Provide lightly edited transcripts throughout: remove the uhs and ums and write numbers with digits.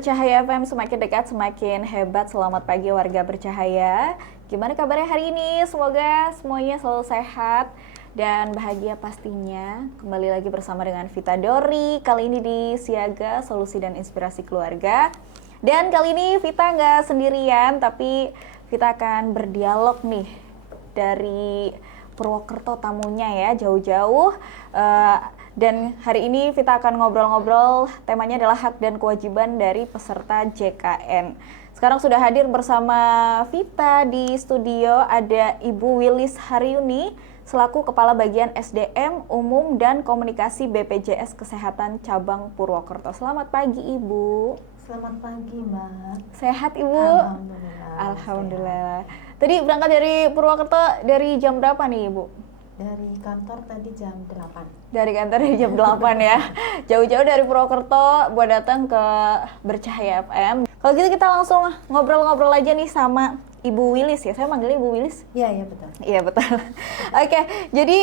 Bercahaya FM, semakin dekat semakin hebat. Selamat pagi warga Bercahaya. Gimana kabarnya hari ini? Semoga semuanya selalu sehat dan bahagia pastinya. Kembali lagi bersama dengan Vita Dori. Kali ini di Siaga Solusi dan Inspirasi Keluarga. Dan kali ini Vita nggak sendirian, tapi Vita akan berdialog nih dari Purwokerto tamunya ya, jauh-jauh. Dan hari ini Vita akan ngobrol-ngobrol, temanya adalah hak dan kewajiban dari peserta JKN. Sekarang sudah hadir bersama Vita di studio ada Ibu Wilis Haryuni selaku Kepala Bagian SDM Umum dan Komunikasi BPJS Kesehatan Cabang Purwokerto. Selamat pagi Ibu. Selamat pagi Mbak. Sehat Ibu? Alhamdulillah. Alhamdulillah. Tadi berangkat dari Purwokerto dari jam berapa nih Ibu? Dari kantor tadi jam 8. Dari kantor dari jam 8 ya. Jauh-jauh dari Purwokerto buat datang ke Bercahaya FM. Kalau gitu kita langsung ngobrol-ngobrol aja nih sama Ibu Wilis ya. Saya manggilnya Ibu Wilis? Iya betul. Iya betul. Oke, jadi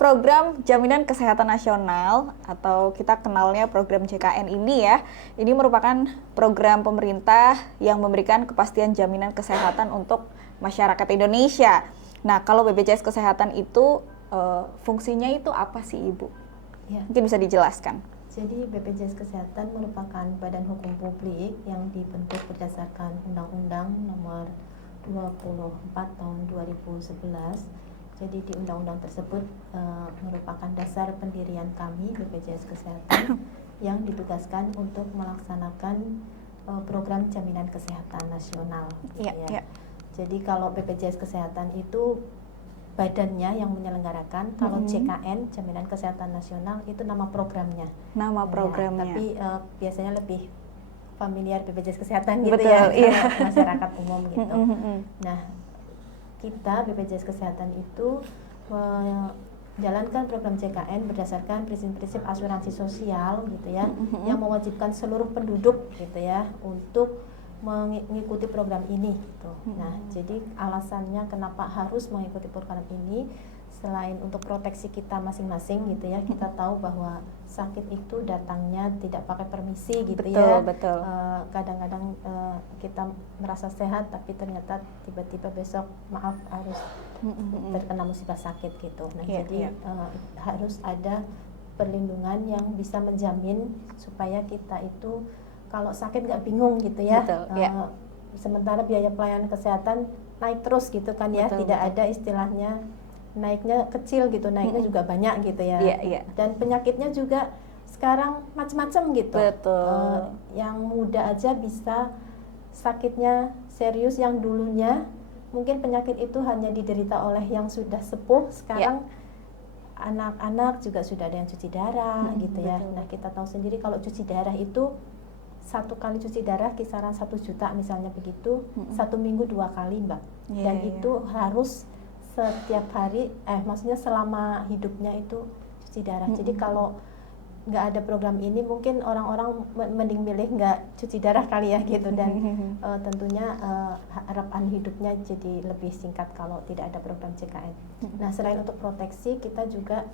program Jaminan Kesehatan Nasional atau kita kenalnya program JKN ini ya. Ini merupakan program pemerintah yang memberikan kepastian jaminan kesehatan untuk masyarakat Indonesia. Nah, kalau BPJS Kesehatan itu fungsinya itu apa sih Ibu? Ya. Mungkin bisa dijelaskan. Jadi BPJS Kesehatan merupakan badan hukum publik yang dibentuk berdasarkan Undang-Undang Nomor 24 Tahun 2011. Jadi di undang-undang tersebut merupakan dasar pendirian kami BPJS Kesehatan yang ditugaskan untuk melaksanakan program jaminan kesehatan nasional. Iya. Ya. Jadi kalau BPJS Kesehatan itu badannya yang menyelenggarakan, kalau JKN Jaminan Kesehatan Nasional itu nama programnya. Nama programnya. Ya, tapi biasanya lebih familiar BPJS Kesehatan gitu. Betul, ya, iya. masyarakat umum gitu. Nah, kita BPJS Kesehatan itu menjalankan program JKN berdasarkan prinsip-prinsip asuransi sosial gitu ya, yang mewajibkan seluruh penduduk gitu ya untuk mengikuti program ini gitu. Nah, jadi alasannya kenapa harus mengikuti program ini selain untuk proteksi kita masing-masing gitu ya. Kita tahu bahwa sakit itu datangnya tidak pakai permisi gitu. Betul. Kadang-kadang kita merasa sehat tapi ternyata tiba-tiba besok maaf harus terkena musibah sakit gitu. Nah, jadi harus ada perlindungan yang bisa menjamin supaya kita itu kalau sakit nggak bingung gitu ya. Betul, Sementara biaya pelayanan kesehatan naik terus gitu kan ya. Tidak ada istilahnya naiknya kecil gitu, naiknya juga banyak gitu ya. Dan penyakitnya juga sekarang macam-macam gitu. Betul. Yang muda aja bisa sakitnya serius, yang dulunya mungkin penyakit itu hanya diderita oleh yang sudah sepuh, sekarang anak-anak juga sudah ada yang cuci darah gitu ya. Nah, kita tahu sendiri kalau cuci darah itu satu kali cuci darah kisaran 1 juta misalnya begitu, 1 minggu 2 kali Mbak. Dan itu harus setiap hari, maksudnya selama hidupnya itu cuci darah. Jadi kalau nggak ada program ini mungkin orang-orang mending milih nggak cuci darah kali ya gitu. Dan tentunya harapan hidupnya jadi lebih singkat kalau tidak ada program JKN. Nah, selain untuk proteksi, kita juga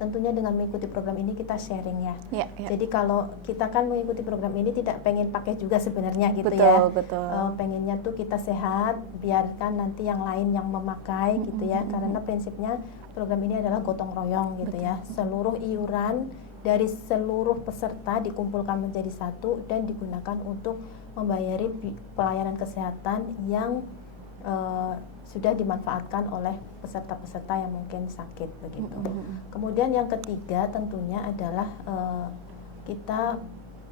tentunya dengan mengikuti program ini kita sharing ya. Jadi kalau kita kan mengikuti program ini tidak pengen pakai juga sebenarnya gitu. Betul. Pengennya tuh kita sehat, biarkan nanti yang lain yang memakai gitu ya. Karena prinsipnya program ini adalah gotong royong gitu ya. Seluruh iuran dari seluruh peserta dikumpulkan menjadi satu dan digunakan untuk membayari pelayanan kesehatan yang sudah dimanfaatkan oleh peserta-peserta yang mungkin sakit begitu. Kemudian yang ketiga tentunya adalah kita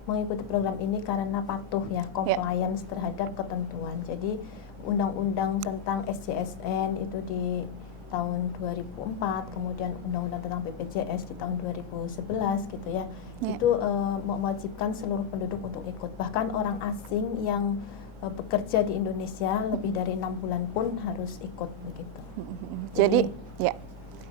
mengikuti program ini karena patuh ya, compliance terhadap ketentuan. Jadi undang-undang tentang SJSN itu di tahun 2004, kemudian undang-undang tentang BPJS di tahun 2011 gitu ya. Itu mewajibkan seluruh penduduk untuk ikut. Bahkan orang asing yang bekerja di Indonesia lebih dari 6 bulan pun harus ikut begitu. Jadi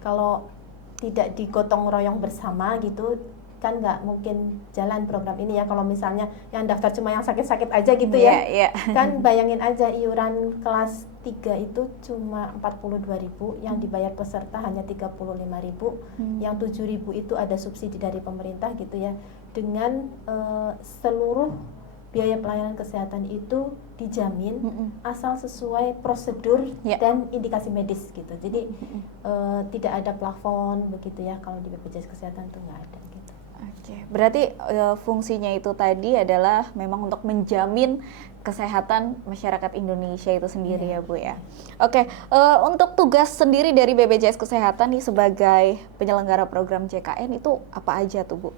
kalau tidak digotong royong bersama gitu kan nggak mungkin jalan program ini ya. Kalau misalnya yang daftar cuma yang sakit-sakit aja gitu ya. Kan bayangin aja iuran kelas 3 itu cuma 42.000, yang dibayar peserta hanya 35.000, yang 7.000 itu ada subsidi dari pemerintah gitu ya. Dengan seluruh biaya pelayanan kesehatan itu dijamin asal sesuai prosedur dan indikasi medis gitu. Jadi tidak ada plafon begitu ya, kalau di BPJS Kesehatan itu nggak ada gitu. Oke, berarti fungsinya itu tadi adalah memang untuk menjamin kesehatan masyarakat Indonesia itu sendiri ya Bu ya. Oke, untuk tugas sendiri dari BPJS Kesehatan nih sebagai penyelenggara program JKN itu apa aja tuh Bu?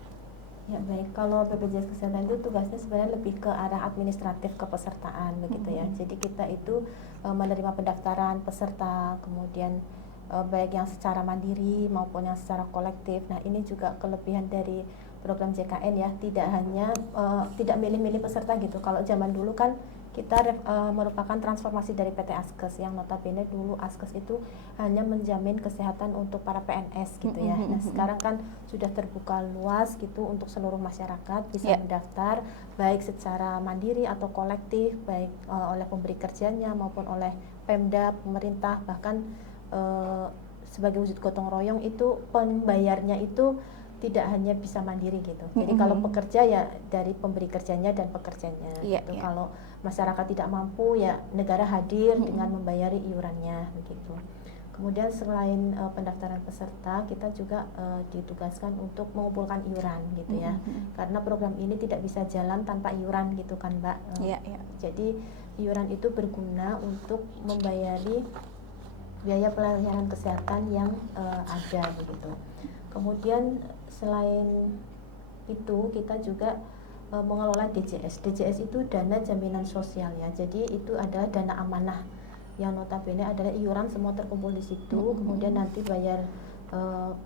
Ya baik, kalau BPJS Kesehatan itu tugasnya sebenarnya lebih ke arah administratif kepesertaan begitu ya. Jadi kita itu menerima pendaftaran peserta, kemudian baik yang secara mandiri maupun yang secara kolektif. Nah ini juga kelebihan dari program JKN ya, tidak hanya tidak milih-milih peserta gitu. Kalau zaman dulu kan kita merupakan transformasi dari PT Askes yang notabene dulu Askes itu hanya menjamin kesehatan untuk para PNS gitu ya. Nah sekarang kan sudah terbuka luas gitu untuk seluruh masyarakat bisa mendaftar baik secara mandiri atau kolektif, baik oleh pemberi kerjanya maupun oleh Pemda, pemerintah, bahkan sebagai wujud gotong royong itu pembayarnya itu tidak hanya bisa mandiri gitu. Jadi kalau pekerja ya dari pemberi kerjanya dan pekerjanya gitu. Kalau masyarakat tidak mampu ya negara hadir dengan membayari iurannya begitu. Kemudian selain pendaftaran peserta, kita juga ditugaskan untuk mengumpulkan iuran gitu ya. Karena program ini tidak bisa jalan tanpa iuran gitu kan Mbak. Jadi iuran itu berguna untuk membayari biaya pelayanan kesehatan yang ada begitu. Kemudian selain itu kita juga mengelola DJS. DJS itu dana jaminan sosial ya. Jadi itu adalah dana amanah yang notabene adalah iuran semua terkumpul di situ. Kemudian nanti bayar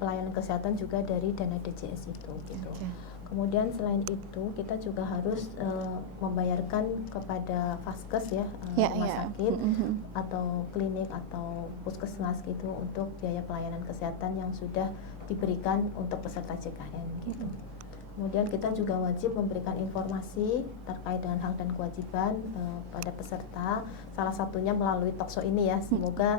pelayanan kesehatan juga dari dana DJS itu gitu. Kemudian selain itu kita juga harus membayarkan kepada Vaskes ya, rumah sakit atau klinik atau puskesmas gitu untuk biaya pelayanan kesehatan yang sudah diberikan untuk peserta JKN gitu. Kemudian kita juga wajib memberikan informasi terkait dengan hak dan kewajiban pada peserta. Salah satunya melalui talkshow ini ya. Semoga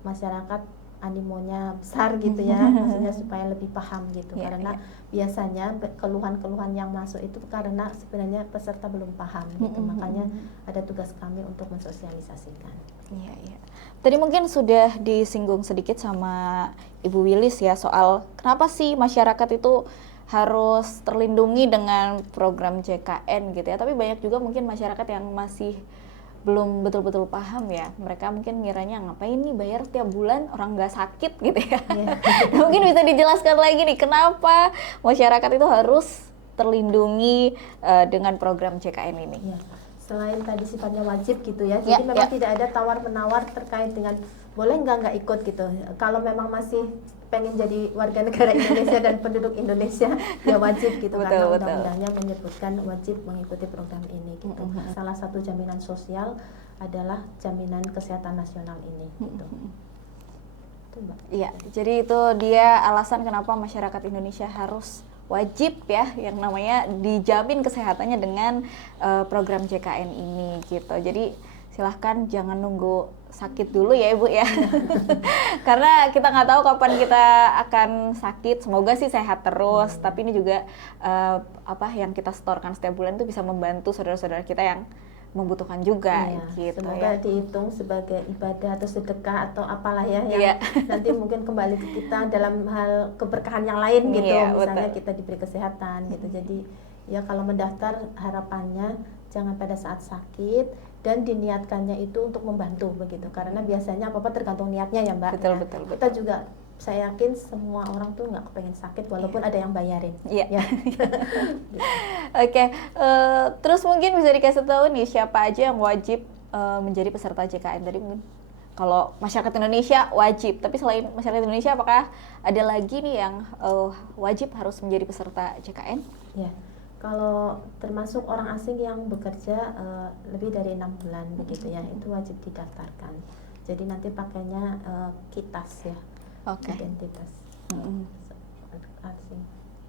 masyarakat animonya besar gitu ya, maksudnya supaya lebih paham gitu. Karena biasanya keluhan-keluhan yang masuk itu karena sebenarnya peserta belum paham gitu. Makanya ada tugas kami untuk mensosialisasikan. Tadi mungkin sudah disinggung sedikit sama Ibu Wilis ya soal kenapa sih masyarakat itu harus terlindungi dengan program JKN gitu ya. Tapi banyak juga mungkin masyarakat yang masih belum betul-betul paham ya. Mereka mungkin ngiranya ngapain nih bayar tiap bulan orang nggak sakit gitu ya. Mungkin bisa dijelaskan lagi nih kenapa masyarakat itu harus terlindungi dengan program JKN ini. Selain tadi sifatnya wajib gitu ya, jadi memang tidak ada tawar-menawar terkait dengan boleh nggak ikut gitu. Kalau memang masih pengen jadi warga negara Indonesia dan penduduk Indonesia ya wajib gitu. Karena undang-undangnya menyebutkan wajib mengikuti program ini gitu. Salah satu jaminan sosial adalah jaminan kesehatan nasional ini gitu. Iya, jadi itu dia alasan kenapa masyarakat Indonesia harus wajib ya yang namanya dijamin kesehatannya dengan program JKN ini gitu. Jadi silahkan jangan nunggu sakit dulu ya Ibu ya. Karena kita nggak tahu kapan kita akan sakit. Semoga sih sehat terus. Tapi ini juga yang kita setorkan setiap bulan itu bisa membantu saudara-saudara kita yang membutuhkan juga gitu. Semoga dihitung sebagai ibadah atau sedekah atau apalah ya yang nanti mungkin kembali ke kita dalam hal keberkahan yang lain gitu. Misalnya kita diberi kesehatan gitu. Jadi ya kalau mendaftar harapannya jangan pada saat sakit dan diniatkannya itu untuk membantu begitu. Karena biasanya apa-apa tergantung niatnya ya Mbak. Betul. Kita juga saya yakin semua orang tuh nggak kepengen sakit walaupun ada yang bayarin. Oke, terus mungkin bisa dikasih tahu nih siapa aja yang wajib menjadi peserta JKN tadi mungkin. Kalau masyarakat Indonesia wajib, tapi selain masyarakat Indonesia apakah ada lagi nih yang wajib harus menjadi peserta JKN? Ya, kalau termasuk orang asing yang bekerja lebih dari 6 bulan begitu ya, itu wajib didaftarkan. Jadi nanti pakainya KITAS ya. Identitas asing.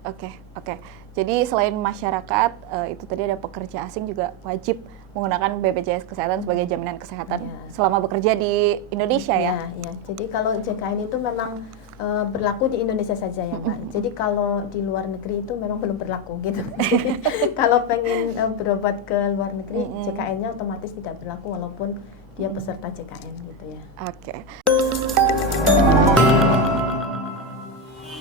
Oke. Jadi selain masyarakat itu tadi ada pekerja asing juga wajib menggunakan BPJS Kesehatan sebagai jaminan kesehatan selama bekerja di Indonesia ya. Jadi kalau JKN itu memang berlaku di Indonesia saja ya Mbak. Jadi kalau di luar negeri itu memang belum berlaku gitu. Kalau pengen berobat ke luar negeri, JKN-nya otomatis tidak berlaku walaupun dia peserta JKN gitu ya. Oke.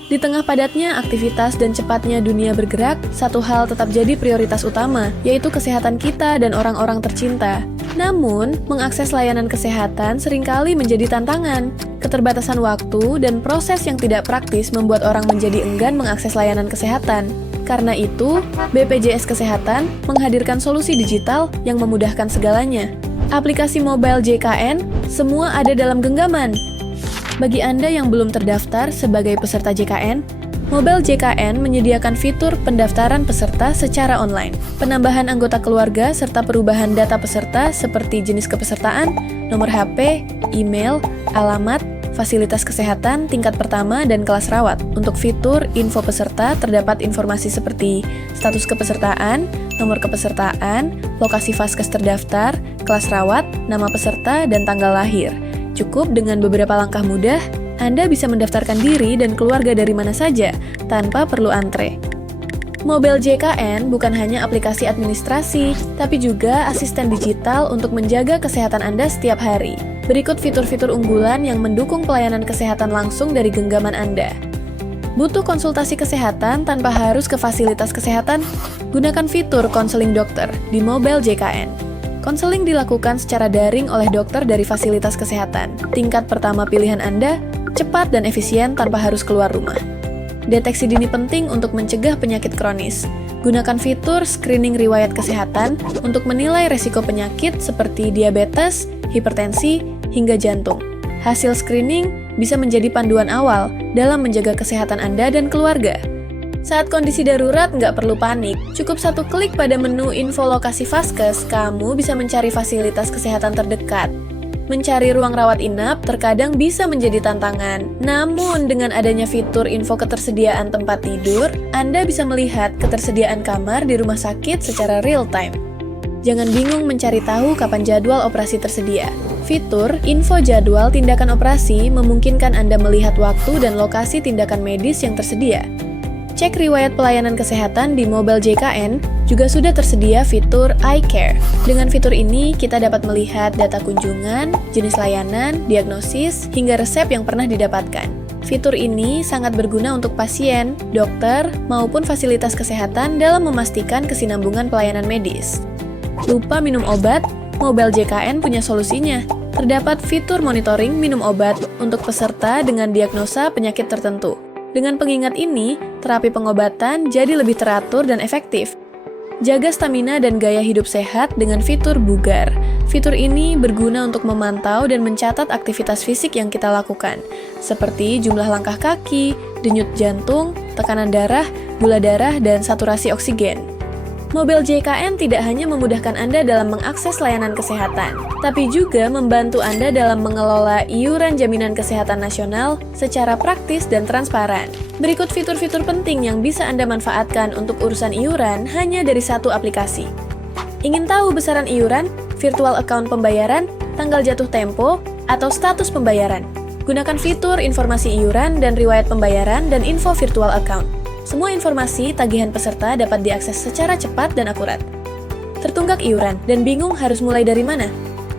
Di tengah padatnya aktivitas dan cepatnya dunia bergerak, satu hal tetap jadi prioritas utama, yaitu kesehatan kita dan orang-orang tercinta. Namun, mengakses layanan kesehatan seringkali menjadi tantangan. Keterbatasan waktu dan proses yang tidak praktis membuat orang menjadi enggan mengakses layanan kesehatan. Karena itu, BPJS Kesehatan menghadirkan solusi digital yang memudahkan segalanya. Aplikasi mobile JKN, semua ada dalam genggaman. Bagi Anda yang belum terdaftar sebagai peserta JKN, Mobile JKN menyediakan fitur pendaftaran peserta secara online, penambahan anggota keluarga serta perubahan data peserta seperti jenis kepesertaan, nomor HP, email, alamat, fasilitas kesehatan tingkat pertama dan kelas rawat. Untuk fitur info peserta terdapat informasi seperti status kepesertaan, nomor kepesertaan, lokasi vaskes terdaftar, kelas rawat, nama peserta, dan tanggal lahir. Cukup dengan beberapa langkah mudah, Anda bisa mendaftarkan diri dan keluarga dari mana saja, tanpa perlu antre. Mobile JKN bukan hanya aplikasi administrasi, tapi juga asisten digital untuk menjaga kesehatan Anda setiap hari. Berikut fitur-fitur unggulan yang mendukung pelayanan kesehatan langsung dari genggaman Anda. Butuh konsultasi kesehatan tanpa harus ke fasilitas kesehatan? Gunakan fitur konseling dokter di Mobile JKN. Konseling dilakukan secara daring oleh dokter dari fasilitas kesehatan. Tingkat pertama pilihan Anda, cepat dan efisien tanpa harus keluar rumah. Deteksi dini penting untuk mencegah penyakit kronis. Gunakan fitur screening riwayat kesehatan untuk menilai resiko penyakit seperti diabetes, hipertensi, hingga jantung. Hasil screening bisa menjadi panduan awal dalam menjaga kesehatan Anda dan keluarga. Saat kondisi darurat, nggak perlu panik. Cukup satu klik pada menu info lokasi vaskes, kamu bisa mencari fasilitas kesehatan terdekat. Mencari ruang rawat inap terkadang bisa menjadi tantangan. Namun, dengan adanya fitur info ketersediaan tempat tidur, Anda bisa melihat ketersediaan kamar di rumah sakit secara real-time. Jangan bingung mencari tahu kapan jadwal operasi tersedia. Fitur info jadwal tindakan operasi memungkinkan Anda melihat waktu dan lokasi tindakan medis yang tersedia. Cek riwayat pelayanan kesehatan di Mobile JKN, juga sudah tersedia fitur iCare. Dengan fitur ini, kita dapat melihat data kunjungan, jenis layanan, diagnosis, hingga resep yang pernah didapatkan. Fitur ini sangat berguna untuk pasien, dokter, maupun fasilitas kesehatan dalam memastikan kesinambungan pelayanan medis. Lupa minum obat? Mobile JKN punya solusinya. Terdapat fitur monitoring minum obat untuk peserta dengan diagnosa penyakit tertentu. Dengan pengingat ini, terapi pengobatan jadi lebih teratur dan efektif. Jaga stamina dan gaya hidup sehat dengan fitur bugar. Fitur ini berguna untuk memantau dan mencatat aktivitas fisik yang kita lakukan, seperti jumlah langkah kaki, denyut jantung, tekanan darah, gula darah, dan saturasi oksigen. Mobile JKN tidak hanya memudahkan Anda dalam mengakses layanan kesehatan, tapi juga membantu Anda dalam mengelola iuran jaminan kesehatan nasional secara praktis dan transparan. Berikut fitur-fitur penting yang bisa Anda manfaatkan untuk urusan iuran hanya dari satu aplikasi. Ingin tahu besaran iuran, virtual account pembayaran, tanggal jatuh tempo, atau status pembayaran? Gunakan fitur informasi iuran dan riwayat pembayaran dan info virtual account. Semua informasi tagihan peserta dapat diakses secara cepat dan akurat. Tertunggak iuran dan bingung harus mulai dari mana?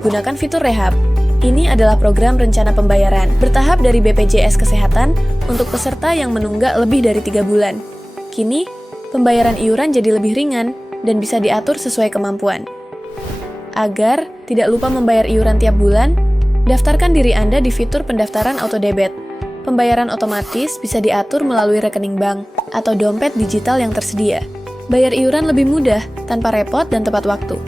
Gunakan fitur Rehab. Ini adalah program rencana pembayaran bertahap dari BPJS Kesehatan untuk peserta yang menunggak lebih dari 3 bulan. Kini, pembayaran iuran jadi lebih ringan dan bisa diatur sesuai kemampuan. Agar tidak lupa membayar iuran tiap bulan, daftarkan diri Anda di fitur pendaftaran autodebit. Pembayaran otomatis bisa diatur melalui rekening bank atau dompet digital yang tersedia. Bayar iuran lebih mudah, tanpa repot dan tepat waktu.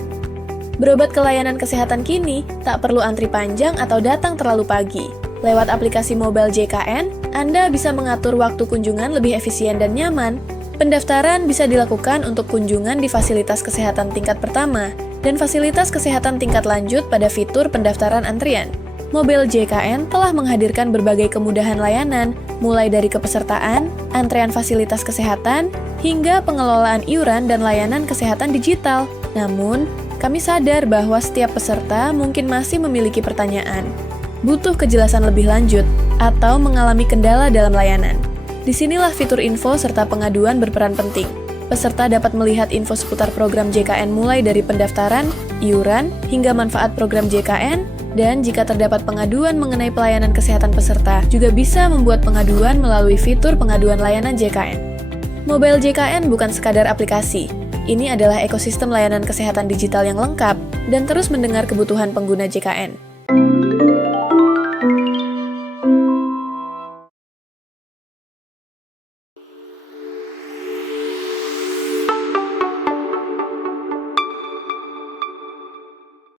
Berobat ke layanan kesehatan kini, tak perlu antri panjang atau datang terlalu pagi. Lewat aplikasi Mobile JKN, Anda bisa mengatur waktu kunjungan lebih efisien dan nyaman. Pendaftaran bisa dilakukan untuk kunjungan di fasilitas kesehatan tingkat pertama dan fasilitas kesehatan tingkat lanjut pada fitur pendaftaran antrian. Mobile JKN telah menghadirkan berbagai kemudahan layanan, mulai dari kepesertaan, antrean fasilitas kesehatan, hingga pengelolaan iuran dan layanan kesehatan digital. Namun, kami sadar bahwa setiap peserta mungkin masih memiliki pertanyaan. Butuh kejelasan lebih lanjut. atau mengalami kendala dalam layanan. Disinilah fitur info serta pengaduan berperan penting. Peserta dapat melihat info seputar program JKN mulai dari pendaftaran, iuran, hingga manfaat program JKN, dan jika terdapat pengaduan mengenai pelayanan kesehatan peserta, juga bisa membuat pengaduan melalui fitur pengaduan layanan JKN. Mobile JKN bukan sekadar aplikasi. Ini adalah ekosistem layanan kesehatan digital yang lengkap dan terus mendengar kebutuhan pengguna JKN.